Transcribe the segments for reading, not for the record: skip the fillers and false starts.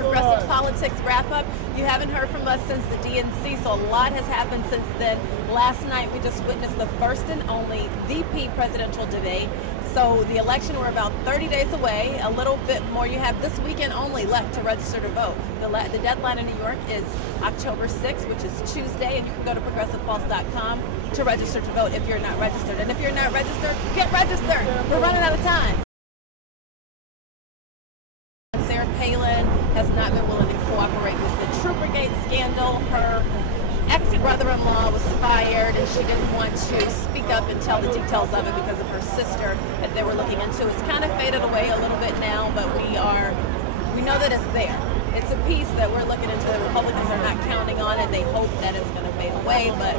Progressive Politics Wrap-Up. You haven't heard from us since the DNC, so a lot has happened since then. Last night, we just witnessed the first and only VP presidential debate. So the election, we're about 30 days away, a little bit more. You have this weekend only left to register to vote. The deadline in New York is October 6th, which is Tuesday, and you can go to progressivepulse.com to register to vote if you're not registered. And if you're not registered, get registered. We're running out of time. Sarah Palin has not been willing to cooperate with the Troopergate scandal. Her ex-brother-in-law was fired, and she didn't want to speak up and tell the details of it because of her sister that they were looking into. It's kind of faded away a little bit now, but we know that it's there. It's a piece that we're looking into. The Republicans are not counting on it. They hope that it's going to fade away, but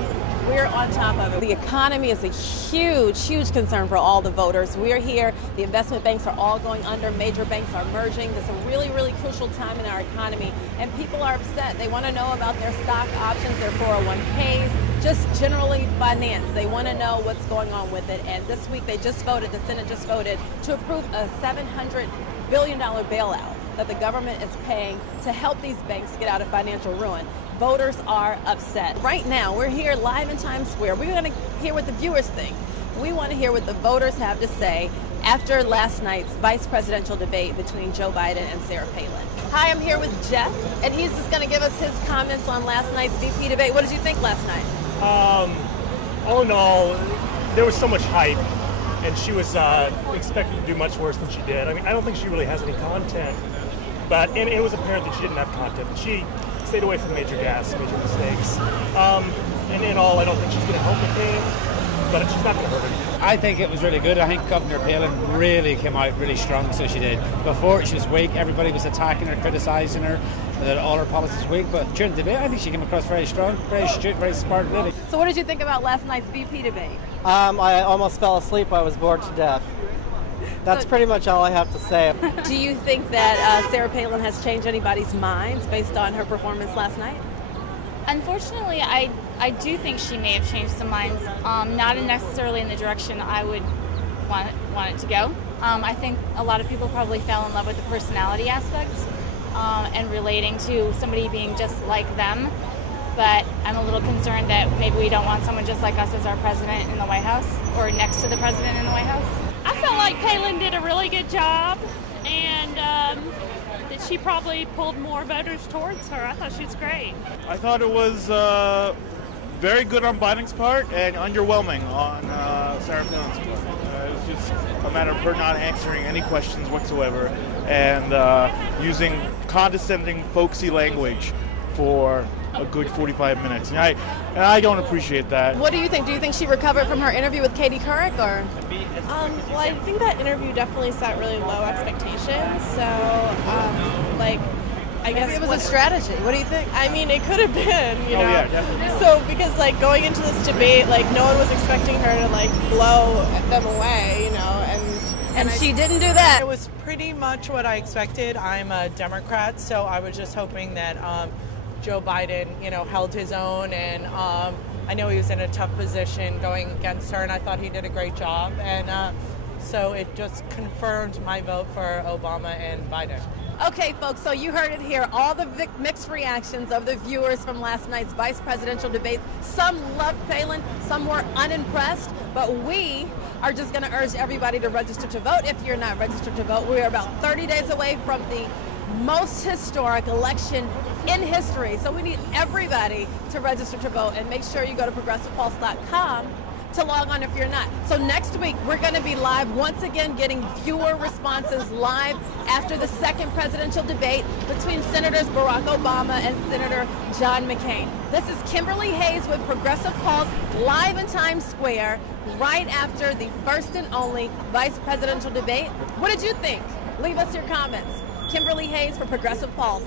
we're on top of it. The economy is a huge, huge concern for all the voters. We're here. The investment banks are all going under. Major banks are merging. This is a really, really crucial time in our economy, and people are upset. They want to know about their stock options, their 401ks, just generally finance. They want to know what's going on with it. And this week they just voted, the Senate just voted to approve a $700 billion bailout that the government is paying to help these banks get out of financial ruin. Voters are upset. Right now, we're here live in Times Square. We're going to hear what the viewers think. We want to hear what the voters have to say after last night's vice presidential debate between Joe Biden and Sarah Palin. Hi, I'm here with Jeff, and he's just going to give us his comments on last night's VP debate. What did you think last night? All in all, there was so much hype, and she was expected to do much worse than she did. I mean, I don't think she really has any content, but it was apparent that she didn't have content. She stayed away from major mistakes. And in all, I don't think she's going to help the team, but she's not going to hurt anything. I think it was really good. I think Governor Palin really came out really strong, so she did. Before, she was weak. Everybody was attacking her, criticising her, that all her policies were weak. But during the debate, I think she came across very strong, very astute, very smart, really. So what did you think about last night's VP debate? I almost fell asleep. I was bored to death. That's pretty much all I have to say. Do you think that Sarah Palin has changed anybody's minds based on her performance last night? Unfortunately, I do think she may have changed some minds, not necessarily in the direction I would want it to go. I think a lot of people probably fell in love with the personality aspects and relating to somebody being just like them. But I'm a little concerned that maybe we don't want someone just like us as our president in the White House or next to the president in the White House. I felt like Palin did a really good job, and that she probably pulled more voters towards her. I thought she was great. I thought it was very good on Biden's part and underwhelming on Sarah Palin's part. It was just a matter of her not answering any questions whatsoever and using condescending, folksy language for a good 45 minutes. And I don't appreciate that. What do you think? Do you think she recovered from her interview with Katie Couric, or? Well, I think that interview definitely set really low expectations. So, I guess maybe it was a strategy. What do you think? I mean, it could have been, you know. Yeah, definitely. So, because going into this debate, no one was expecting her to blow them away, you know, and she didn't do that. It was pretty much what I expected. I'm a Democrat, so I was just hoping that Joe Biden, held his own, and I know he was in a tough position going against her, and I thought he did a great job, and so it just confirmed my vote for Obama and Biden. Okay, folks, so you heard it here. All the mixed reactions of the viewers from last night's vice presidential debate. Some loved Palin, some were unimpressed, but we are just going to urge everybody to register to vote. If you're not registered to vote, we are about 30 days away from the most historic election in history. So we need everybody to register to vote, and make sure you go to progressivepulse.com to log on if you're not. So next week, we're going to be live once again, getting viewer responses live after the second presidential debate between Senators Barack Obama and Senator John McCain. This is Kimberly Hayes with Progressive Pulse, live in Times Square, right after the first and only vice presidential debate. What did you think? Leave us your comments. Kimberly Hayes for Progressive Pulse.